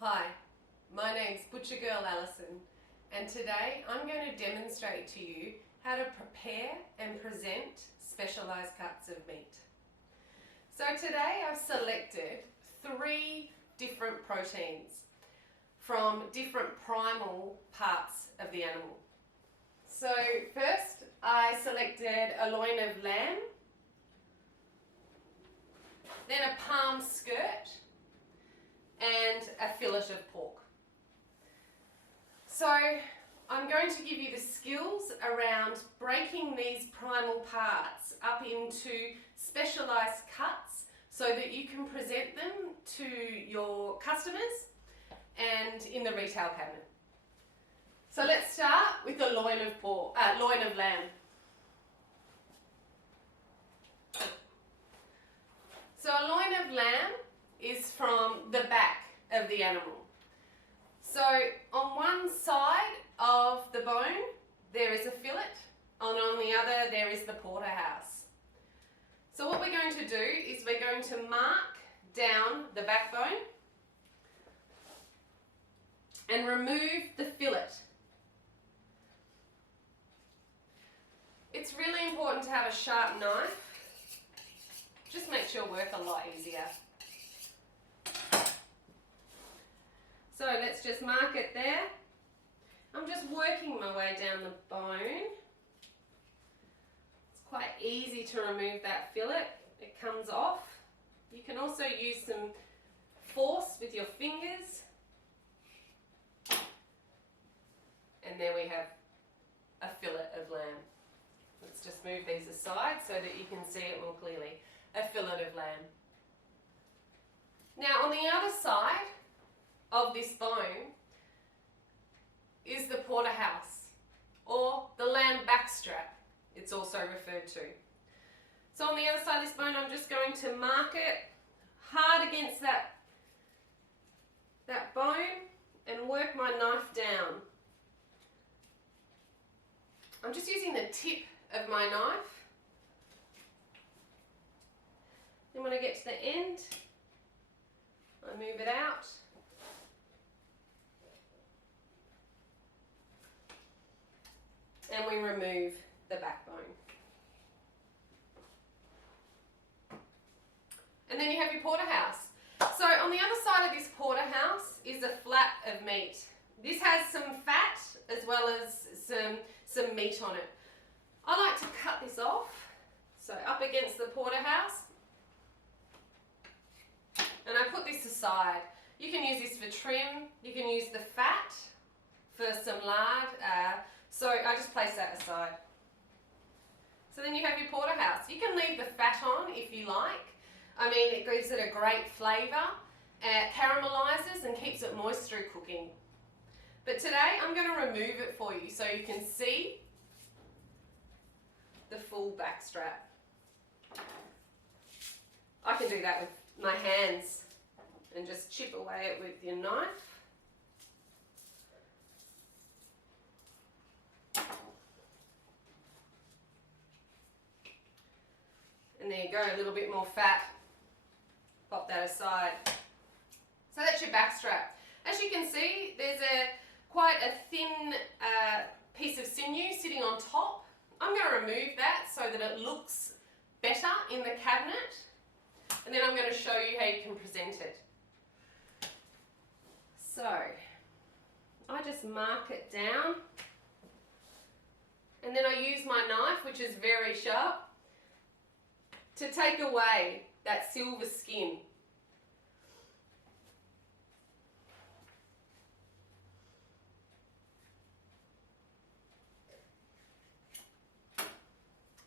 Hi, my name's Butcher Girl Alison, and today I'm going to demonstrate to you how to prepare and present specialised cuts of meat. So today I've selected 3 different proteins from different primal parts of the animal. So first I selected a loin of lamb, then a palm skirt, and a fillet of pork. So I'm going to give you the skills around breaking these primal parts up into specialised cuts so that you can present them to your customers and in the retail cabinet. So let's start with the loin of lamb. So a loin of lamb is from the back of the animal. So on one side of the bone there is a fillet, and on the other there is the porterhouse. So what we're going to do is we're going to mark down the backbone and remove the fillet. It's really important to have a sharp knife. Just makes your work a lot easier. So let's just mark it there. I'm just working my way down the bone. It's quite easy to remove that fillet. It comes off. You can also use some force with your fingers. And there we have a fillet of lamb. Let's just move these aside so that you can see it more clearly. A fillet of lamb. Now on the other side of this bone is the porterhouse, or the lamb backstrap, it's also referred to. So on the other side of this bone I'm just going to mark it hard against that bone and work my knife down. I'm just using the tip of my knife. Then when I get to the end, I move it out. And we remove the backbone. And then you have your porterhouse. So on the other side of this porterhouse is a flat of meat. This has some fat as well as some meat on it. I like to cut this off, so up against the porterhouse. And I put this aside. You can use this for trim, you can use the fat for some lard, so I just place that aside. So then you have your porterhouse. You can leave the fat on if you like. I mean, it gives it a great flavour, caramelizes and keeps it moist through cooking. But today I'm going to remove it for you so you can see the full back strap. I can do that with my hands and just chip away it with your knife. And there you go, a little bit more fat. Pop that aside. So that's your back strap. As you can see, there's quite a thin piece of sinew sitting on top. I'm going to remove that so that it looks better in the cabinet. And then I'm going to show you how you can present it. So, I just mark it down. And then I use my knife, which is very sharp, to take away that silver skin.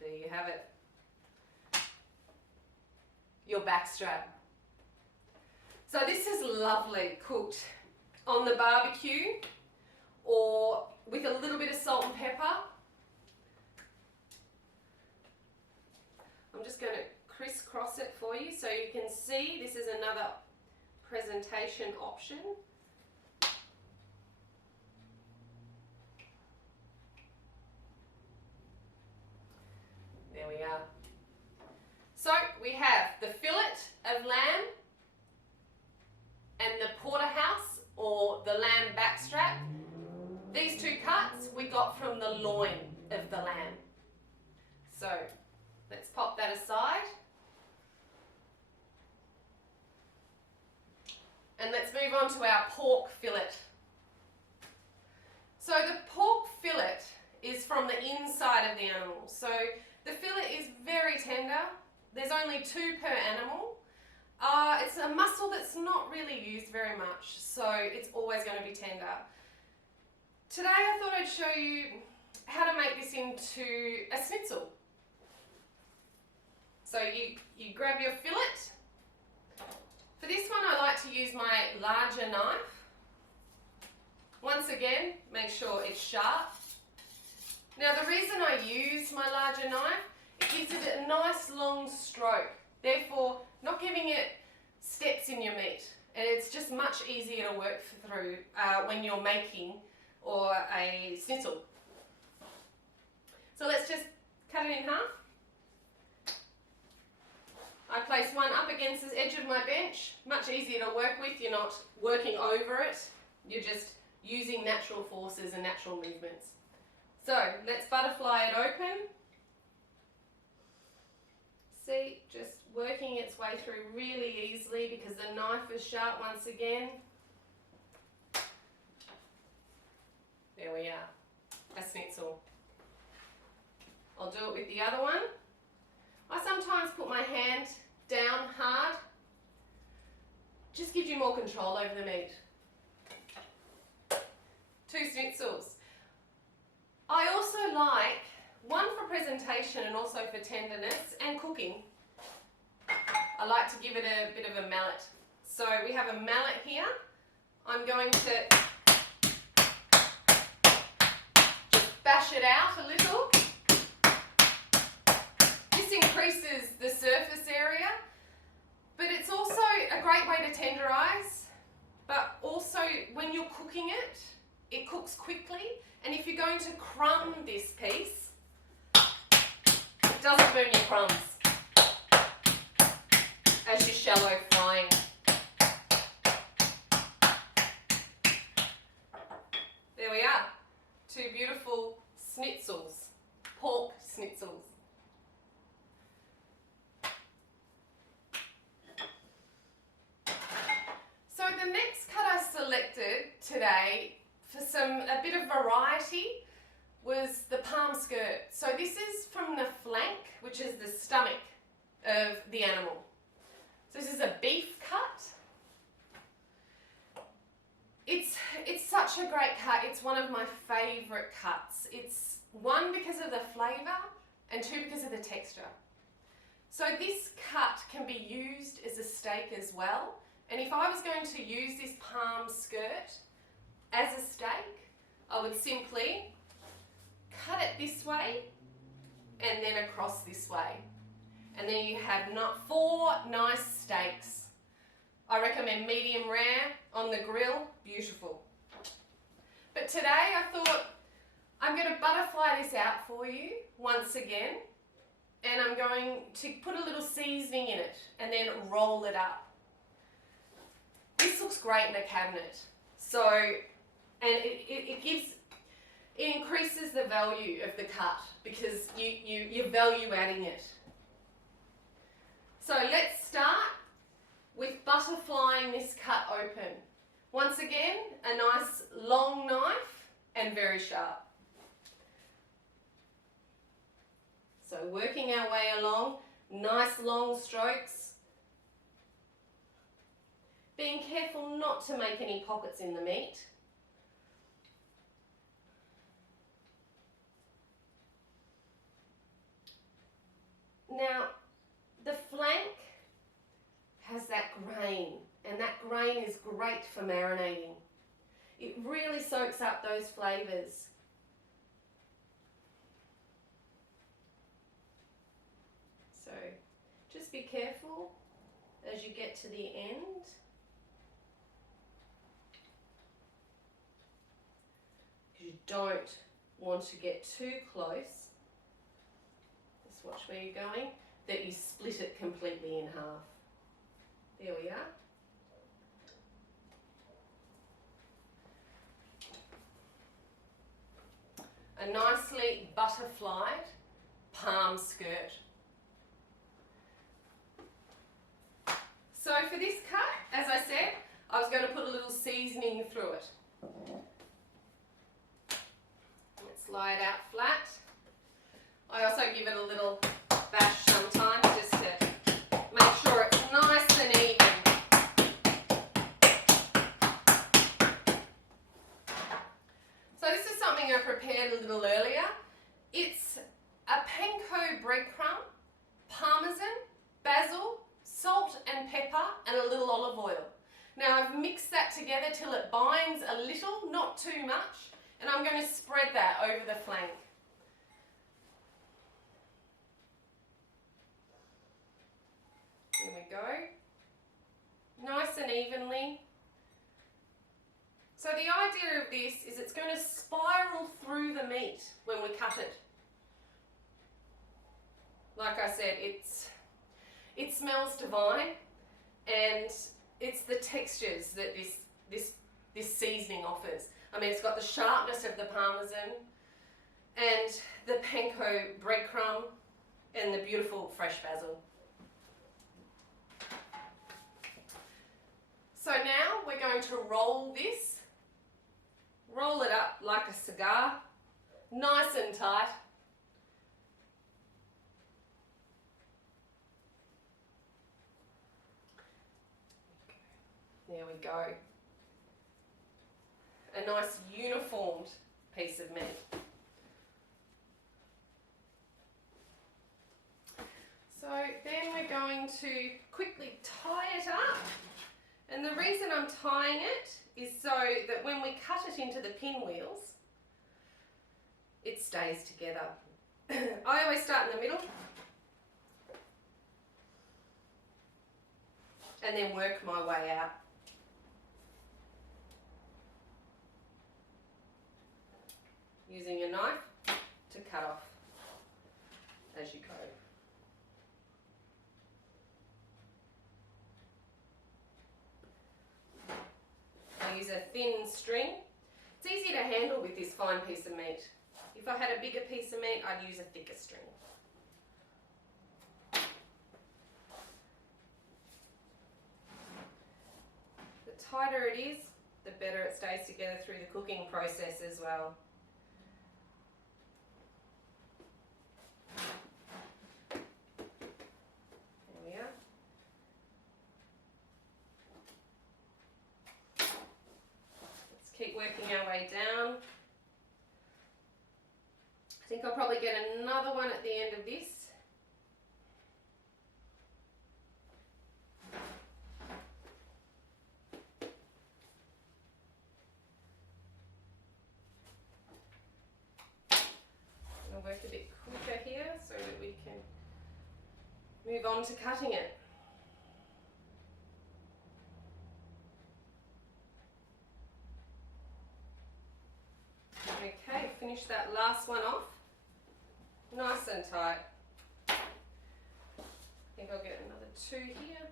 There you have it. Your back strap. So this is lovely cooked on the barbecue or with a little bit of salt and pepper. I'm just going to crisscross it for you so you can see this is another presentation option. There we are. So we have the fillet of lamb and the porterhouse the lamb backstrap. These two cuts we got from the loin of the lamb. So let's pop that aside. And let's move on to our pork fillet. So the pork fillet is from the inside of the animal. So the fillet is very tender. There's only 2 per animal. It's a muscle that's not really used very much, so it's always going to be tender. Today I thought I'd show you how to make this into a schnitzel. So you grab your fillet. For this one I like to use my larger knife. Once again, make sure it's sharp. Now the reason I use my larger knife, it gives it a nice long stroke, therefore not giving it steps in your meat, and it's just much easier to work through when you're making or a schnitzel. So let's just cut it in half. I place one up against the edge of my bench, much easier to work with. You're not working over it, you're just using natural forces and natural movements. So let's butterfly it open. See, just working its way through really easily because the knife is sharp once again. There we are, a schnitzel. I'll do it with the other one. I sometimes put my hand down hard. Just gives you more control over the meat. 2 schnitzels. I also like one for presentation and also for tenderness and cooking. I like to give it a bit of a mallet. So we have a mallet here. I'm going to just bash it out a little. This increases the surface area, but it's also a great way to tenderize, but also when you're cooking it, it cooks quickly, and if you're going to crumb this piece, it doesn't burn your crumbs as you're shallow frying. There we are, 2 beautiful schnitzels, pork schnitzels. So the next cut I selected today for a bit of variety was the palm skirt. So this is from the flank, which is the stomach of the animal. So this is a beef cut. It's such a great cut. It's one of my favourite cuts. It's 1 because of the flavour and 2 because of the texture. So this cut can be used as a steak as well. And if I was going to use this palm skirt as a steak, I would simply cut it this way and then across this way. And then you have 4 nice steaks. I recommend medium rare on the grill, beautiful. But today I thought I'm going to butterfly this out for you once again, and I'm going to put a little seasoning in it and then roll it up. This looks great in a cabinet. So, and it increases the value of the cut because you're value adding it. So let's start with butterflying this cut open. Once again, a nice long knife and very sharp. So working our way along, nice long strokes. Being careful not to make any pockets in the meat. Now, the flank has that grain, and that grain is great for marinating. It really soaks up those flavours. So, just be careful as you get to the end. You don't want to get too close. Just watch where you're going, that you split it completely in half. There we are. a nicely butterflied palm skirt. So for this cut, as I said, I was going to put a little seasoning through it. Let's lie it out flat. I also give it a little bash sometimes just to make sure it's nice and even. So this is something I prepared a little earlier. It's a panko breadcrumb, parmesan, basil, salt and pepper and a little olive oil. Now I've mixed that together till it binds a little, not too much, and I'm going to spread that over the flank. Here we go. Nice and evenly. So the idea of this is it's going to spiral through the meat when we cut it. Like I said, it smells divine, and it's the textures that this seasoning offers. I mean, it's got the sharpness of the parmesan and the panko breadcrumb and the beautiful fresh basil. So now we're going to roll this, roll it up like a cigar, nice and tight. There we go. A nice uniformed piece of meat. So then we're going to quickly tie it up. And the reason I'm tying it is so that when we cut it into the pinwheels, it stays together. I always start in the middle and then work my way out. Using a knife to cut off as you go. I use a thin string. It's easy to handle with this fine piece of meat. If I had a bigger piece of meat, I'd use a thicker string. The tighter it is, the better it stays together through the cooking process as well. There we are. Let's keep working our way down. I think I'll probably get another one at the end of this. I'll work a bit quicker here so that we can move on to cutting it. Okay, finish that last one off. Nice and tight. I think I'll get another two here.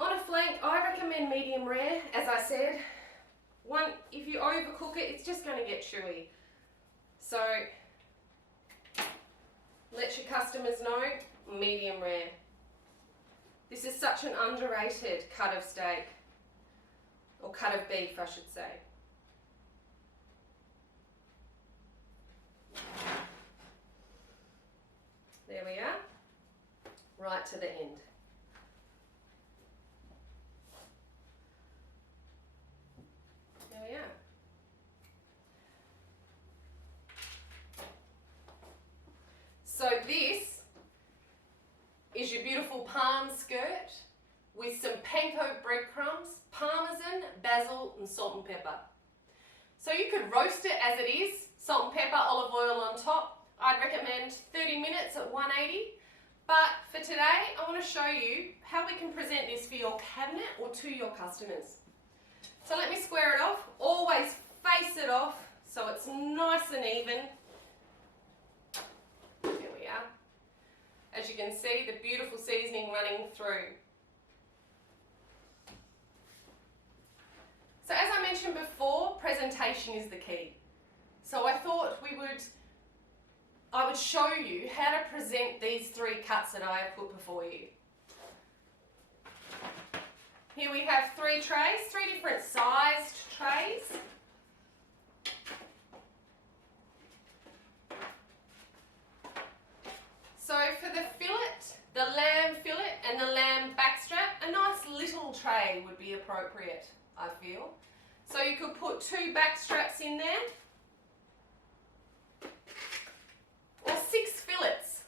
On a flank, I recommend medium rare, as I said. If you overcook it, it's just going to get chewy. So let your customers know, medium rare. This is such an underrated cut of steak, or cut of beef, I should say. There we are, right to the end. There we are. So this is your beautiful palm skirt with some panko breadcrumbs, parmesan, basil and salt and pepper. So you could roast it as it is, salt and pepper, olive oil on top. I'd recommend 30 minutes at 180. But for today, I want to show you how we can present this for your cabinet or to your customers. So let me square it off. Always face it off so it's nice and even. There we are. As you can see, the beautiful seasoning running through. So as I mentioned before, presentation is the key. So I thought I would show you how to present these 3 cuts that I have put before you. Here we have 3 trays, 3 different sized trays. So for the fillet, the lamb fillet and the lamb backstrap, a nice little tray would be appropriate, I feel. So you could put 2 backstraps in there, or 6 fillets,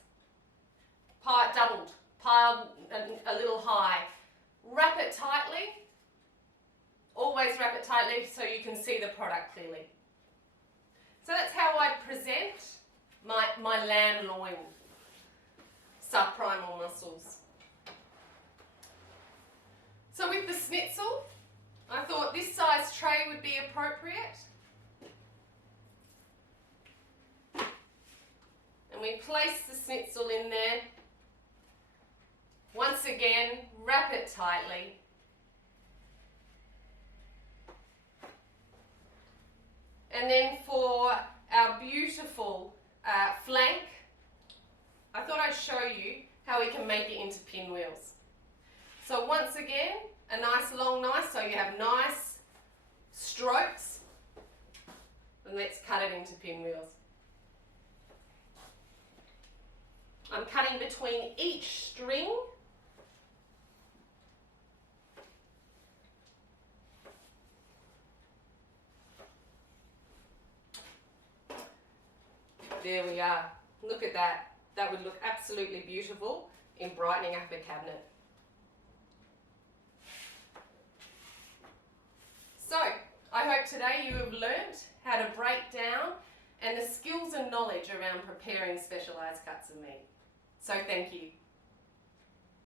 doubled, piled a little high. Wrap it tightly, always wrap it tightly so you can see the product clearly. So that's how I present my lamb loin, subprimal muscles. So with the schnitzel, I thought this size tray would be appropriate. And we place the schnitzel in there. Once again, wrap it tightly. And then for our beautiful flank, I thought I'd show you how we can make it into pinwheels. So once again, a nice long knife, so you have nice strokes. And let's cut it into pinwheels. I'm cutting between each string. There we are. Look at that. That would look absolutely beautiful in brightening up a cabinet. So, I hope today you have learnt how to break down and the skills and knowledge around preparing specialised cuts of meat. So thank you.